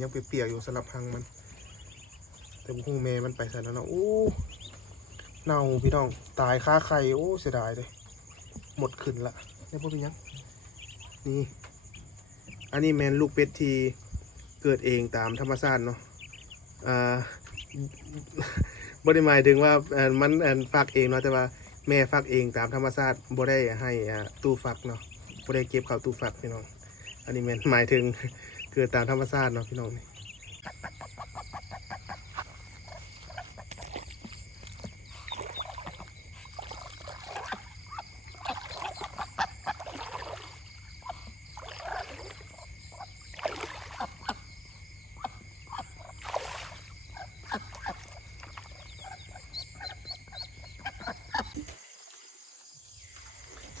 ยังเปียกๆอยู่สลับพังมันแต่หูแม่มันไปใส่แล้วนะโอ้เน่าพี่น้องตายค้าไข่โอ้เสียดายเลยหมดขึ้นละได้พวกเป็นหยังนี่อันนี้แมนลูกเป็ดที่เกิดเองตามธรรมชาติเนาะอ่าบริหมายถึงว่ามันฟักเองเนาะแต่ว่าแม่ฟักเองตามธรรมชาติบ่ได้ให้ตู้ฟักเนาะบ่ได้เก็บเข้าตู้ฟักพี่น้องอันนี้แมนหมายถึง เกิดตามธรรมชาติเนาะพี่น้องนี่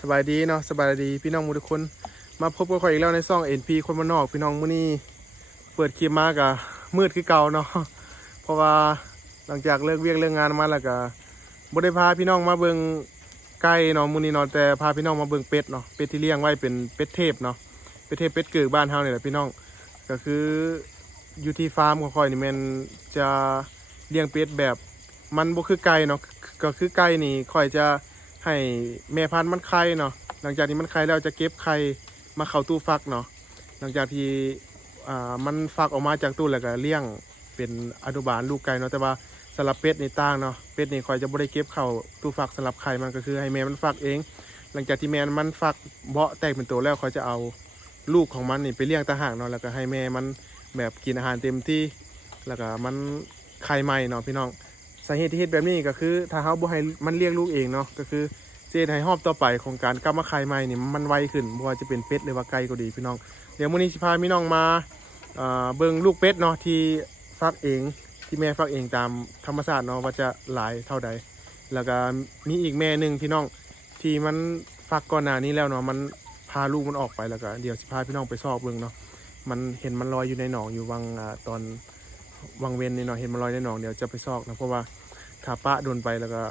สบายดีเนาะสบายดีพี่น้องมูทุกคน มาพบกับข่อยอีกแล้วในซ่อง NP คนมานนอกพี่น้องมื้อนี้เปิดคลิปมากะมืดคือเก่าเนาะเพราะว่าหลังจากเลิกเวียกเลิกงานมาแล้วก็บ่ได้พาพี่น้องมาเบิ่งไก่เนาะมื้อนี้เนาะแต่พาพี่น้องมาเบิ่งเป็ดเนาะเป็ดที่เลี้ยงไว้เป็นเป็ดเทพเนาะเป็ดเทพเป็ดเกิดบ้านเฮานี่แหละพี่น้องก็คืออยู่ที่ฟาร์มของข่อยนี่แม่นจะเลี้ยงเป็ดแบบมันบ่คือไก่เนาะก็คือไก่นี่ข่อยจะให้แม่พันธุ์มันไข่เนาะหลังจากที่มันไข่แล้วจะเก็บไข่ มาเข้าตู้ฟักเนาะหลังจากที่อ่ามันฟักออกมาจากตู้แล้วก็เลี้ยงเป็นอนุบาลลูกไก่เนาะแต่ว่าสำหรับเป็ดนี่ต่างเนาะเป็ดนี่คอยจะบ่ได้เก็บเข้าตู้ฟักสำหรับไข่มันก็คือให้แม่มันฟักเอง หลังจากที่แม่มันฟักเบาะแตกเป็นตัวแล้วเขาจะเอาลูกของมันนี่ไปเลี้ยงตางหากเนาะแล้วก็ให้แม่มันแบบกินอาหารเต็มที่แล้วก็มันไข่ใหม่เนาะพี่น้องสาเหตุที่เฮ็ดแบบนี้ก็คือถ้าเฮาบ่ให้มันเลี้ยงลูกเองเนาะก็คือ เจนให้รอบต่อไปของการกลับมาไข่ใหม่นี่มันไวขึ้นบ่ว่าจะเป็นเป็ดหรือว่าไก่ก็ดีพี่น้อง เดี๋ยวมื้อนี้สิพาพี่น้องมาเอ่อเบิ่งลูกเป็ดเนาะที่ฟักเองที่แม่ฟักเองตามธรรมชาติเนาะว่าจะหลายเท่าใด แล้วก็มีอีกแม่หนึ่งพี่น้องที่มันฟักก่อนหน้านี้แล้วเนาะมันพาลูกมันออกไปแล้วก็เดี๋ยวสิพาพี่น้องไปซอกเบิ่งเนาะมันเห็นมันลอยอยู่ในหนองอยู่วังตอนวังเวนนี่เนาะเห็นมันลอยในหนองเดี๋ยวจะไปซอกนะเพราะว่าถ้าปะโดนไปแล้วก็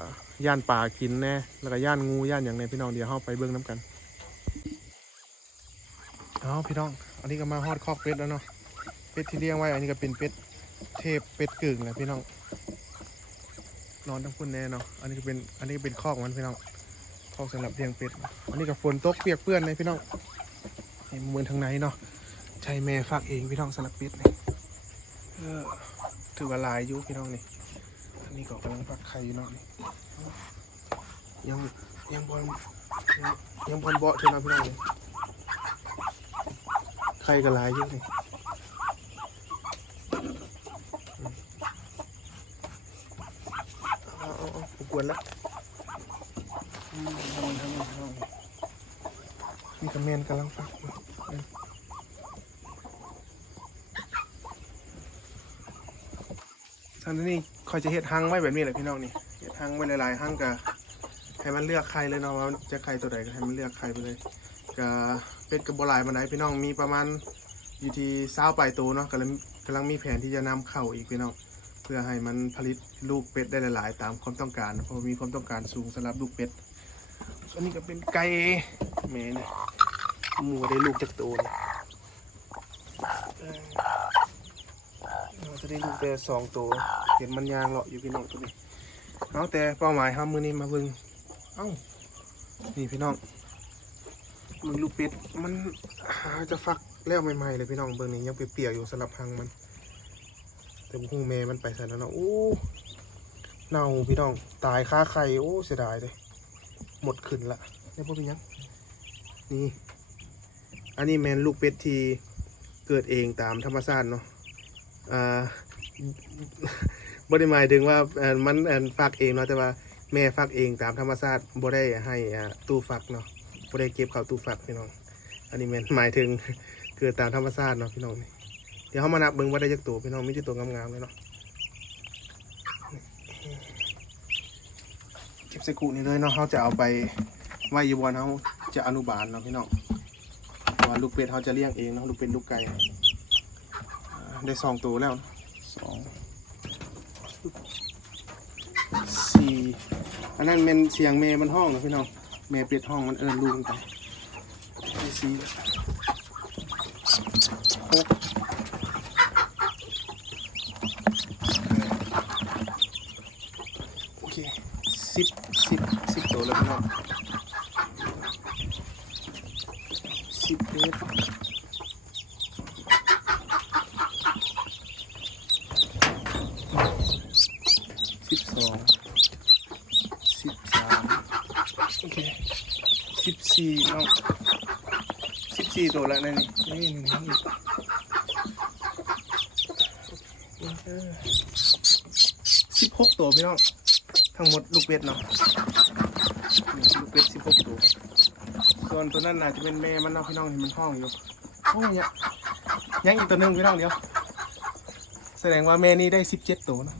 ย่านปลากินแน่แล้วก็ย่านงูย่านอย่างในพี่น้องเดี๋ยวเข้าไปเบื้องน้ำกันเอาพี่น้อง อันนี้ก็มาฮอดคอกเป็ดแล้วเนาะเป็ดที่เลี้ยงไว้ อันนี้ก็เป็นเป็ดเทพเป็ดกึ่งนะพี่น้อง นอนทั้งคุณแน่เนาะอันนี้ก็เป็นอันนี้ก็เป็นคอกมันพี่น้องคอกสำหรับเลี้ยงเป็ดอันนี้ก็ฝนตกเปียกเปื้อนเลยพี่น้องนี่มือทางไหนเนาะใช้แม่ฝากเองพี่น้องสำหรับเป็ดนี่เออถือว่าลายอยู่พี่น้องนี่ นนี้ก็กำลังฟักไข่อยู่เนาะนี่ยังยังบอลยังบอลเบาะเท่านั้นพี่น้องนี่ไข่ก็หลายอยู่นี่อืมเอาเออาผมกวนละมทำมันทำมันทำมันนี่กับแมนกำลังฟักอยู่อืม ทางนี้คอยจะเห็ดหังไว้แบบนี้แหละพี่น้องนี่เห็ดหังไว้หลายๆหังกับให้มันเลือกไข่เลยเนาะว่าจะไข่ตัวใดก็ให้มันเลือกไข่ไปเลยกับเป็ดกับบหลายมันไดพี่น้องมีประมาณอยู่ที่เศร้าปลายตัวเนาะกำลังกำลังมีแผนที่จะนำเข้าอีกพี่น้องเพื่อให้มันผลิตลูกเป็ดได้หลายๆ ตามความต้องการเพราะมีความต้องการสูงสำหรับลูกเป็ดส่วนนี้ก็เป็นไก่แม่เนี่หมูได้ลูกจากตัวนี่เออ เราจะได้ลูแต่สองตัวเห็นมันยางเลาะอยู่พี่น้องตัวนี้เอาแต่เป้าหมายครับมือนี้มาเบิ่งเอ้านี่พี่น้องมึงลูกเป็ดมันหาจะฟักแล้วใหม่ๆเลยพี่น้องเบิ่งนี่ยังเปียกๆอยู่สลับพังมันแต่หูแม่มันไปใส่แล้วเนาะโอ้เน่าพี่น้องตายค้าไข่โอ้เสียดายเลยหมดขึ้นละได้พวกเป็นยังนี่อันนี้แมนลูกเป็ดที่เกิดเองตามธรรมชาติเนาะ อ่าบริหมายถึงว่ามันเอ่อฟักเองเนาะแต่ว่าแม่ฟักเองตามธรรมชาติบ่ได้ให้ตู้ฟักเนาะบ่ได้เก็บเข้าตู้ฟักพี่น้อง อันนี้ม่นหมายถึงเกิดตามธรรมชาติเนาะพี่น้องเดี๋ยวเขามานับเบิ่งว่าได้จักตัวพี่น้องมีจักตัวงามๆเลยเนาะเก็บใส่กุนี่เลยเนาะเขาจะเอาไปไว้ยู่บนเขาจะอนุบาลเนาะพี่น้องว่าลูกเป็ดเขาจะเลี้ยงเองเนาะลูกเป็ดลูกไก่ ได้สองตัวแล้วนะสองสี่อันนั้นเป็นเสียงเมย์มันห้องนะพี่น้องเมย์ปิดห้องมันเอิญลูกมันไปได้สี่หก สิบสองสิบสามโอเคสิบสี่น้องสิ บสี่ตัวแล้วนะนี่นี่นี่นี่สิบหกตัวพี่น้อง ทั้งหมดลูกเป็ดเนาะลูกเป็ดสิบหกตัว ส่วนตัวนั้นอาจะเป็นแม่มันเนาะพี่น้องเห็นมันห้องอยู่โอ้ยเนี่ยยังอีกตัวหนึ่งพี่น้องเดียว แสดงว่าแม่นี้ได้สิบเจ็ดตัวนะ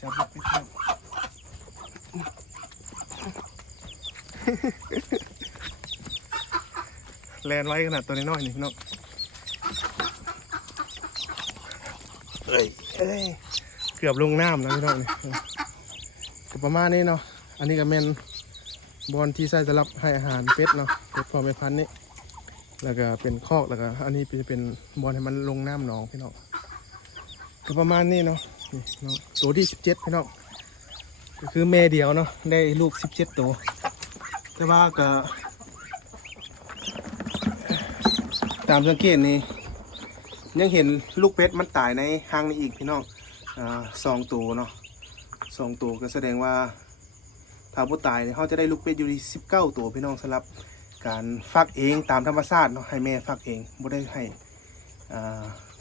จับลูกเป็ดเนาะ แลนไว้ขนาดตัวน้อยๆนี่พี่น้องเอ้ยเอ้ยเกือบลงน้ำนะพี่น้องนี่ก็ประมาณนี้เนาะอันนี้ก็เป็นบอลที่ใส่สำหรับให้อาหารเป็ดเนาะเป็ดพอไม่พันนี่แล้วก็เป็นคอกแล้วก็อันนี้จะเป็นบอลให้มันลงน้ำหนองพี่น้องก็ประมาณนี้เนาะนี่เนาะตัวที่สิบเจ็ดพี่น้องก็คือแม่เดียวเนาะได้ลูกสิบเจ็ดตัว แต่ว่าก็ ตามสังเกตนี่ยังเห็นลูกเป็ดมันตายในห้างนี้อีกพี่น้องอสองตัวเนาะสองตัวก็แสดงว่าถ้าบ่ตายเนี่ยเขาจะได้ลูกเป็ดอยู่ที่สิบเก้าตัวพี่น้องสำหรับการฟักเองตามธรรมชาติเนาะให้แม่ฟักเองบ่ได้ให้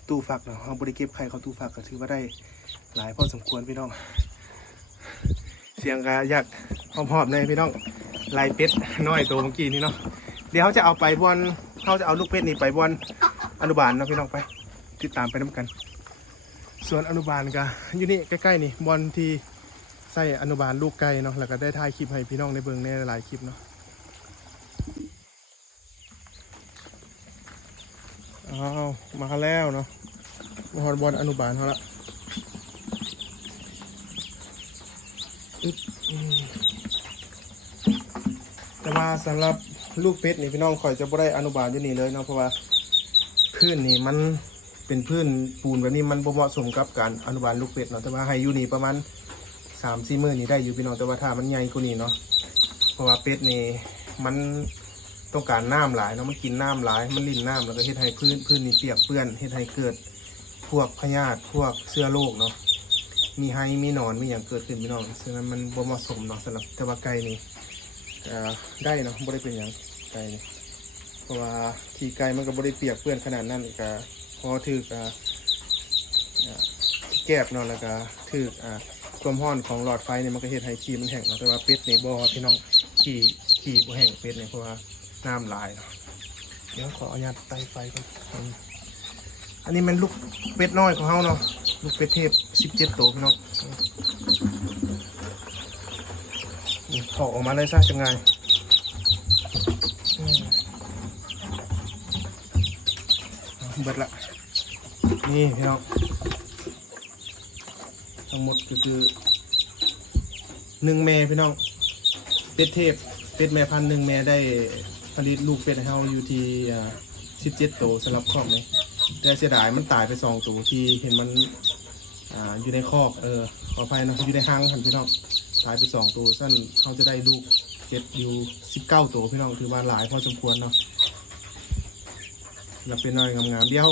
ตู้ฟักเนาะเขาบ่ได้เก็บไข่เขาตู้ฟักก็ถือว่าได้หลายพอสมควรพี่น้อง เสียงก็อยากหอมๆเลยพี่น้องลายเป็ดน้อยตัวเมื่อกี้นี่เนาะเดี๋ยวเขาจะเอาไปบอล เขาจะเอาลูกเป็ดนี่ไปบอลอนุบาลเนาะพี่น้องไป ติดตามไปน้ำกัน ส่วนอนุบาลก็อยู่นี่ใกล้ๆนี่บอลที่ใส่อนุบาลลูกไก่เนาะแล้วก็ได้ถ่ายคลิปให้พี่น้องในเบิงในหลายคลิปเนาะอ้าวมาแล้วเนาะมาฮอดบอลอนุบาลเขาละอึ๊บอืมแต่ว่าสำหรับ ลูกเป็ดนี่พี่น้องข่อยจะบ่ได้อนุบาลอยู่นี่เลยเนาะเพราะว่าพื้นนี่มันเป็นพื้นปูนแบบนี้มันบ่เหมาะสมกับการอนุบาลลูกเป็ดเนาะแต่ว่าให้อยู่นี่ประมาณสามสี่มื้อนี่ได้อยู่พี่น้องแต่ว่าถ้ามันใหญ่กว่านี้เนาะเพราะว่าเป็ดนี่มันต้องการน้ำหลายเนาะมันกินน้ำหลาย มันลิ้นน้ำแล้วก็เฮ็ดให้พื้นพื้นนี่เปียกเปื้อนเฮ็ดให้เกิดพวกพยาธิพวกเชื้อโรคเนาะมีไฮมีหนอนมีอย่างเกิดขึ้นพี่น้องฉะนั้นมันบ่เหมาะสมเนาะสำหรับแต่ว่าไก่นี่ ได้เนาะบ่ได้เป็นอย่างไก่เพราะว่าขี่ไก่มันก็บ่ได้เปียกเปื้อนขนาดนั้นก็พอถือกอ่าอ่าที่แกบเนาะแล้วก็ถือกอ่าความร้อนของหลอดไฟเนี่ยมันก็เฮ็ดให้ขี้มันแห้งเนาะแต่ว่าเป็ดนี่บ่พี่น้องขี้ขี้บ่แห้งเป็ดเนี่ยเพราะว่าน้ำหลายเนาะเดี๋ยวขออนุญาตไต่ไฟก่อนอันนี้มันลูกเป็ดน้อยของเฮาเนาะลูกเป็ดเทพ17ตัวพี่น้อง ถอดออกมาเลยซะจังไงเบิดละ นี่พี่น้อง ทั้งหมดก็คือหนึ่งแม่พี่น้อง เป็ดเทพ เป็ดแม่พันหนึ่งแม่ได้ผลิตลูกเป็ดเราอยู่ที่สิบเจ็ดตัวสำหรับครอบนี้แต่เสียดายมันตายไปสองตัวที่เห็นมัน อ่า อยู่ในคอก เออ ขออภัยนะอยู่ในห้างคันพี่น้อง ตายไปสองตัวสั้นเขาจะได้ลูกเป็ดอยู่สิบเก้าตัวพี่น้องถือว่าหลายพอสมควรเนาะแล้วเป็นน้อยงามๆเดียว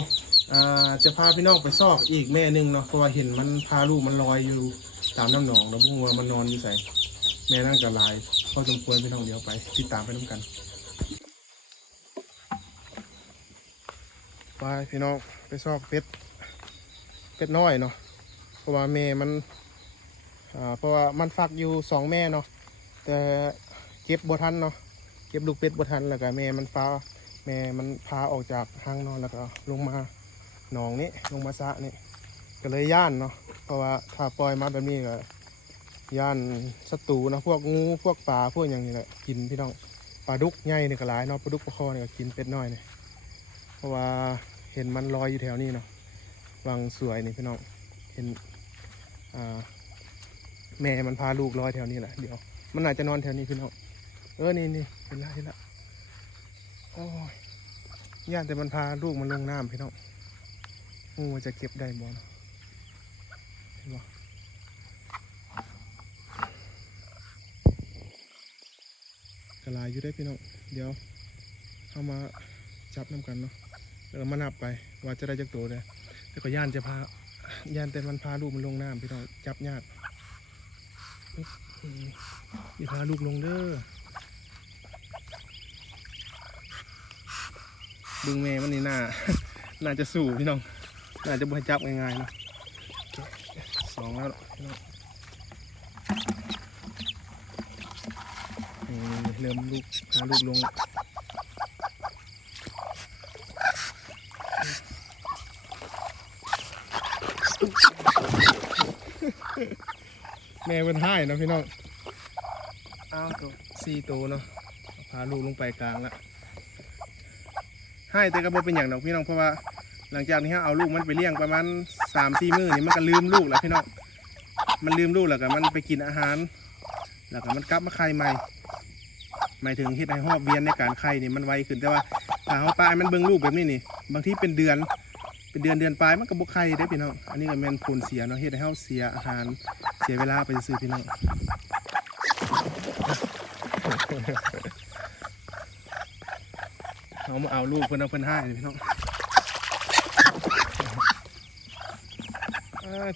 จะพาพี่น้องไปซอกอีกแม่นึงเนาะเพราะว่าเห็นมันพาลูกมันลอยอยู่ตามน้ำหนองแล้วพวกว่ามันนอนอยู่ใส่แม่นั่งกับลายพอสมควรพี่น้องเดียวไป ติดตามไปน้ำกันไปพี่น้องไปซอกเป็ดเป็ดน้อยเนาะเพราะว่าแม่มัน อ่าเพราะว่ามันฟักอยู่สองแม่เนาะแต่เก็บบ่ทันเนาะเก็บลูกเป็ดบ่ทันแล้วก็แม่มันฟ้าแม่มันพาออกจากห้างนอนแล้วก็ลงมาหนองนี้ลงมาสะนี่ก็เลยย่านเนาะเพราะว่าถ้าปล่อยมาแบบนี้ก็ย่านศัตรูนะพวกงูพวกปลาพวกอย่างนี้แหละกินพี่น้องปลาดุกใหญ่นี่ยก็หลายเนาะปลาดุกปลาคอนี่ก็กินเป็ดน้อยเนี่ยเพราะว่าเห็นมันลอยอยู่แถวนี้เนาะวังสวยนี่พี่น้องเห็นอ่า แม่มันพาลูกลอยแถวนี้แหละเดี๋ยว มันอาจจะนอนแถวนี้พี่น้องเออนี่นี่เห็นละเห็นละโอ้ยย่านแต่มันพาลูกมันลงน้ำพี่น้องงูมันจะเก็บได้บ่เนเห็นบ่กระลายอยู่ได้พี่น้องเดี๋ยวเอามาจับน้ำกันเนาะเดี๋ยวมานับไป ว่าจะได้จักตัวได้แต่ก็ย่านจะพายันแต่มันพาลูกมันลงน้ำพี่น้องจับยาก อย่าพาลูกลงเด้อบึงแม่มันนี่น่า น่าจะสู้พี่น้อง น่าจะบ่ให้จับง่ายๆเนาะสองแล้วพี่น้องเริ่มลูกพาลูกลงแล้ว แม่เป็นให้นะพี่น้องอ้าวตัวสี่ตัวเนาะพาลูกลงไปกลางแล้วให้แต่ก็บ่เป็นอย่างดอกพี่น้องเพราะว่า หลังจากนี้ฮะเอาลูกมันไปเลี้ยงประมาณสามสี่มื้อนี่มันก็ลืมลูกแล้วพี่น้องมันลืมลูกแล้วก็มันไปกินอาหาร แล้วก็มันกลับมาไข่ใหม่หมายถึงเฮ็ดให้หอบเวียนในการไข่นี่มันไวขึ้นแต่ว่าถ้าเฮาปลายมันเบิ่งลูกแบบนี้นี่ บางทีเป็นเดือน เป็นเดือนเดือนปลายมันก็บ่ไข่เด้พี่น้องอันนี้ก็แม่นผลเสียเนาะเฮ็ดให้เฮาเสียอาหารเสียเวลาไปซื้อพี่น้องเอามาเอาลูกเพิ่นเอาเพิ่นให้พี่น้อง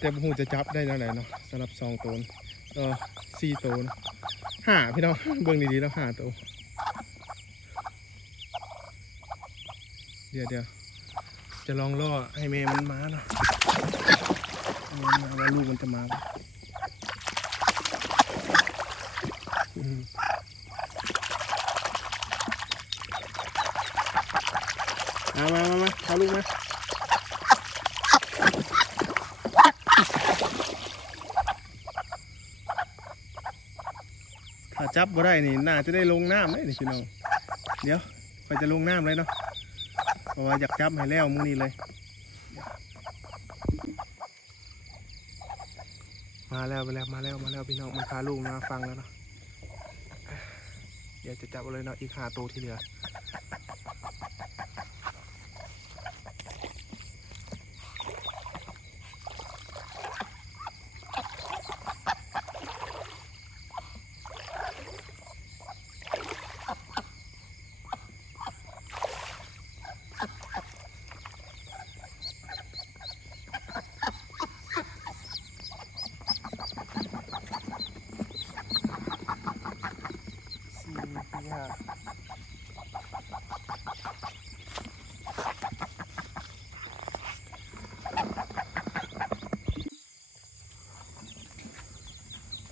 แต่บ่ฮู้จะจับได้แนวไหนเนาะสำหรับสองตัวนี่เออสี่ตัวห้าพี่น้องเบิ่งดีๆแล้วห้าตัวเดี๋ยวเดี๋ยว จะลองล่อให้แม่มันมาเนาะแม่มันมาว่าลูกมันจะมาบ่อืมามามามาเอาลูกมาถ้าจับบ่ได้นี่น่าจะได้ลงน้ำเลยนี่พี่น้อง เดี๋ยวไปจะลงน้ำเลยเนาะ เพราะว่าอยากจับให้แล้วมื้อนี้เลย มาแล้วไปแล้วมาแล้วมาแล้วพี่น้องมันพาลูกมาฟังแล้วเนาะเดี๋ยวจะจับเอาเลยเนาะอีกหาตัวที่เหลือ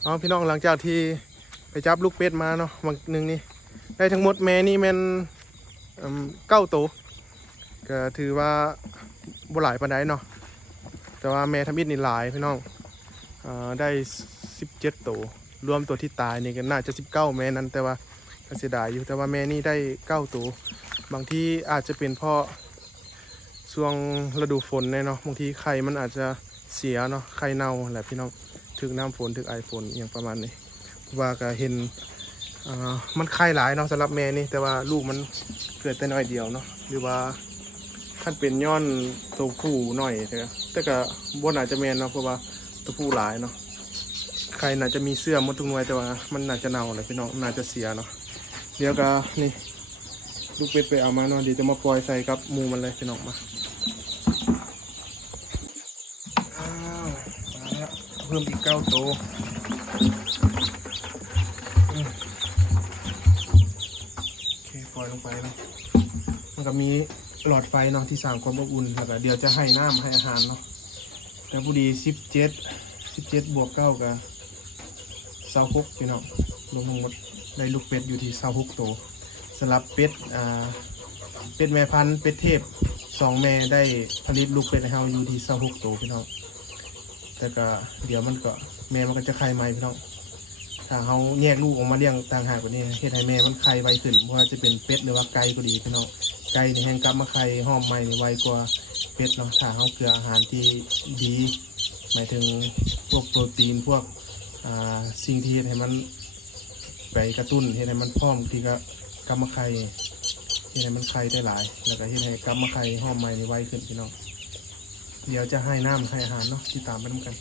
เอาพี่น้องหลังจากที่ไปจับลูกเป็ดมาเนาะวันหนึ่งนี่ได้ทั้งหมดแม่นี่แมันเก้าตัวก็ถือว่าบ่หลายปานใดเนาะแต่ว่าแม่ทำอิดนี่หลายพี่น้องอได้สิบเจ็ดตัวรวมตัวที่ตายนี่ก็น่าจะสิบเก้าแม่นั้น แต่ว่าเสียดายอยู่แต่ว่าแม่นี่ได้เก้าตัวบางที่อาจจะเป็นเพราะช่วงฤดูฝนเนี่ยเนาะบางทีไข่มันอาจจะเสียเนาะไข่เน่าแหละพี่น้อง ถึงน้ำฝนถึงไอฝนอย่างประมาณนี้เพราะว่าก็เห็นมันไข่หลายเนาะสำหรับแม่นี่แต่ว่าลูกมันเกิดแต่น้อยเดียวเนาะหรือว่าขั้นเป็นย้อนตัวผู้หน่อยแต่แต่ก็บนอาจจะแมนเนาะเพราะว่าตัวผู้หลายเนาะใครน่าจะมีเสื้อมดทุกหน่วยแต่ว่ามันน่าจะเน่าเลยพี่น้องน่าจะเสียเนาะเดี๋ยวก็นี่ลูกเป็ดไปเอามาเนาะเดี๋ยวจะมาปล่อยใส่กับมูมันเลยพี่น้องมาอ้าวมาแล้วเพิ่มอีกเก้าตัวโอเคปล่อยลงไปเนาะมันก็มีหลอดไฟเนาะที่สร้างความอบอุ่นแล้วก็เดี๋ยวจะให้น้ำให้อาหารเนาะแต่พอดีสิบเจ็ดสิบเจ็ดบวกเก้ากับเสาหกพี่น้องรวมทั้งหมดได้ลูกเป็ดอยู่ที่เสาหกตัวสำหรับเป็ดอ่าเป็ดแม่พันธุ์เป็ดเทพสองแม่ได้ผลิตลูกเป็ดให้เราอยู่ที่เสาหกตัวพี่น้อง แต่ก็เดี๋ยวมันก็แม่มันก็จะไข่ใหม่พี่น้องถ้าเขาแยกลูกออกมาเลี้ยงต่างหากกว่านี้เฮ็ดให้แม่มันไข่ไวขึ้นเพราะว่าจะเป็นเป็ดหรือว่าไก่ก็ดีพี่น้องไก่ในแห้งกลับมาไข่ห้อมใหม่ไวกว่าเป็ดเนาะถ้าเขาเกลืออาหารที่ดี หมายถึงพวกโปรตีนพวกสิ่งที่เฮ็ดให้มันไปกระตุ้นเฮ็ดให้มันพร้อมที่จะกลับมาไข่เฮ็ดให้มันไข่ได้หลาย แล้วก็เฮ็ดให้กลับมาไข่ห้อมใหม่ไวขึ้นพี่น้อง เดี๋ยวจะให้น้ำให้อาหารเนาะที่ตามไปน้ำกัน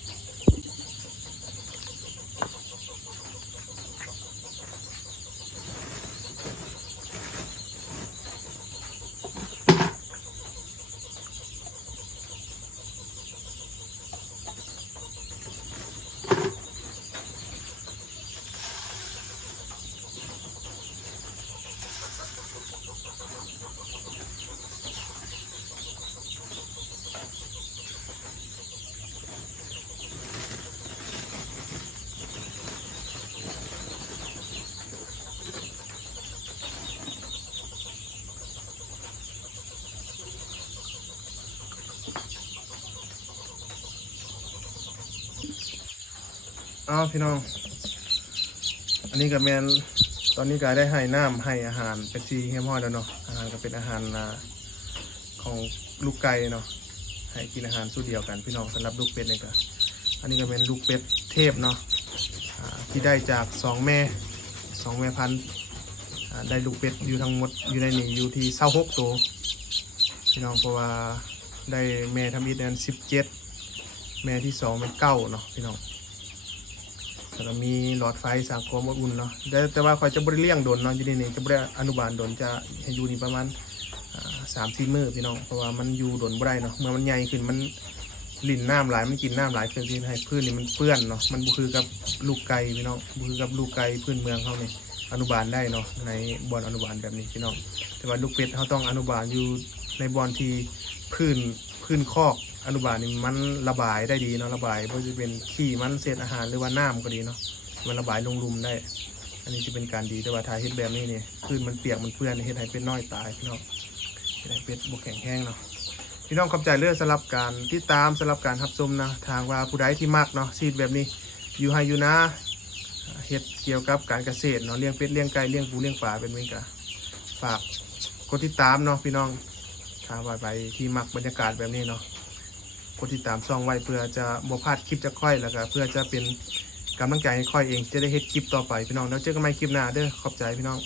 อ้าวพี่น้อง อันนี้ก็แมนตอนนี้ก็ได้ให้น้ำให้อาหารเป็นซีเฮียมห้อยแล้วเนาะอาหารก็เป็นอาหารของลูกไก่เนาะให้กินอาหารสูตรเดียวกันพี่น้องสำหรับลูกเป็ดเนี่ยก็อันนี้ก็เป็นลูกเป็ดเทพเนาะที่ได้จากสองแม่สองแม่พันธุ์ได้ลูกเป็ดอยู่ทั้งหมดอยู่ในนี้อยู่ที่เศร้าหกตัวพี่น้องเพราะว่าได้แม่ทำอิฐนั้นสิบเจ็ดแม่ที่สองเป็นเก้าเนาะพี่น้อง แล้วก็มีหลอดไฟสามความอบอุ่นเนาะแต่แต่ว่าคอยจะบริเลี่ยงโดนเนาะอยู่ในนี่จะบริอนุบาลโดนจะอยู่นี่ประมาณสามสี่มื้อพี่น้องเพราะว่ามันอยู่โดนบ่ได้เนาะเมื่อมันใหญ่ขึ้นมันลิ่นน้ำหลายมันกินน้ำหลายเกินที่ให้พื้นนี่มันเปื้อนเนาะมันบ่คือกับลูกไก่พี่น้องบ่คือกับลูกไก่พื้นเมืองเขาเนี่ยอนุบาลได้เนาะในบอนอนุบาลแบบนี้พี่น้องแต่ว่าลูกเป็ดเขาต้องอนุบาลอยู่ในบอนที่พื้นพื้นคอก อนุบาลนี่มันระบายได้ดีเนาะระบายเพราะจะเป็นขี้มันเศษอาหารหรือว่าน้ำก็ดีเนาะมันระบายลงลุมได้ อันนี้จะเป็นการดีแต่ว่าทาเฮ็ดแบบนี้เนี่ยพื้นมันเปียกมันเปื้อนเฮ็ดให้เป็ดน้อยตายพี่น้องเฮ็ดให้เป็ดบกแข็งแห้งเนาะพี่น้องขอบใจเรื่องสำหรับการที่ตามสำหรับการรับชมนะทางว่าผู้ใดที่มักเนาะซีดแบบนี้อยู่ให้อยู่นะเฮ็ดเกี่ยวกับการเกษตรเนาะเลี้ยงเป็ดเลี้ยงไก่เลี้ยงปูเลี้ยงปลาเป็นเหมือนกันฝากกดติดตามเนาะพี่น้องถ้าว่าไปที่มักบรรยากาศแบบนี้เนาะ กดติดตามช่องไว้เพื่อจะบ่พลาดคลิปจะค่อยแล้วก็เพื่อจะเป็นกำลังใจให้ค่อยเองจะได้เฮ็ดคลิปต่อไปพี่น้องแล้วเจอกันใหม่คลิปหน้าเด้อขอบใจพี่น้อง